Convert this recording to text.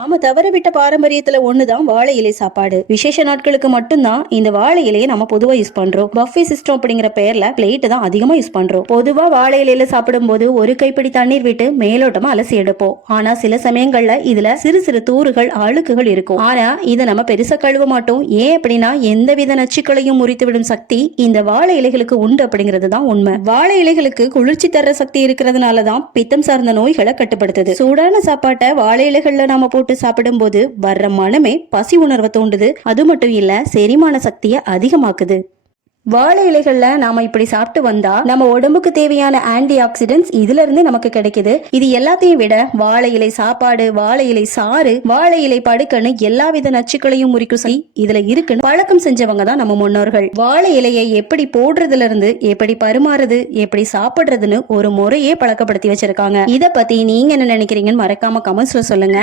நாம தவறவிட்ட பாரம்பரியத்துல ஒண்ணுதான் வாழை இலை சாப்பாடு. விசேஷ நாட்களுக்கு மட்டும்தான் இந்த வாழை இலையை நம்ம பொதுவா யூஸ் பண்றோம். பஃபே சிஸ்டம் அப்படிங்கிற பெயர்ல பிளேட் தான் அதிகமா யூஸ் பண்றோம். பொதுவா வாழை இலையில சாப்பிடும் போது ஒரு கைப்பிடி தண்ணீர் விட்டு மேலோட்டமா அலசி எடுப்போம். ஆனா சில சமயங்கள்ல இதுல சிறு சிறு தூறுகள் அழுக்குகள் இருக்கும். ஆனா இதை நம்ம பெருசா கழுவ மாட்டோம். ஏன் அப்படின்னா எந்தவித நச்சுக்களையும் முறித்துவிடும் சக்தி இந்த வாழை இலைகளுக்கு உண்டு அப்படிங்கிறது தான் உண்மை. வாழை இலைகளுக்கு குளிர்ச்சி தர சக்தி இருக்கிறதுனாலதான் பித்தம் சார்ந்த நோய்களை கட்டுப்படுத்துது. சூடான சாப்பாட்டை வாழை இலைகள்ல நாம போட்டு சாப்பிடும் போது வர்ற மனமே பசி உணர்வை தூண்டுது. அது மட்டும் இல்ல, செரிமான சக்தியை அதிகமாக்குது. வாழை இலைகள்ல நாம இப்படி சாப்பிட்டு வந்தா நம்ம உடம்புக்கு தேவையான ஆன்டி ஆக்சிடென்ட்ஸ் இதுல இருந்து நமக்கு கிடைக்குது. இது எல்லாத்தையும் விட வாழை இலை சாப்பாடு, வாழை இலை சாறு, வாழை இலை படுக்கன்னு எல்லாவித நச்சுக்களையும் முறிக்கும் இதுல இருக்குன்னு பழக்கம் செஞ்சவங்க தான் நம்ம முன்னோர்கள். வாழை இலையை எப்படி போடுறதுல இருந்து எப்படி பரிமாறுறது, எப்படி சாப்பிடுறதுன்னு ஒரு முறையே பழக்கப்படுத்தி வச்சிருக்காங்க. இத பத்தி நீங்க என்ன நினைக்கிறீங்கன்னு மறக்காம கமெண்ட்ஸ்ல சொல்லுங்க.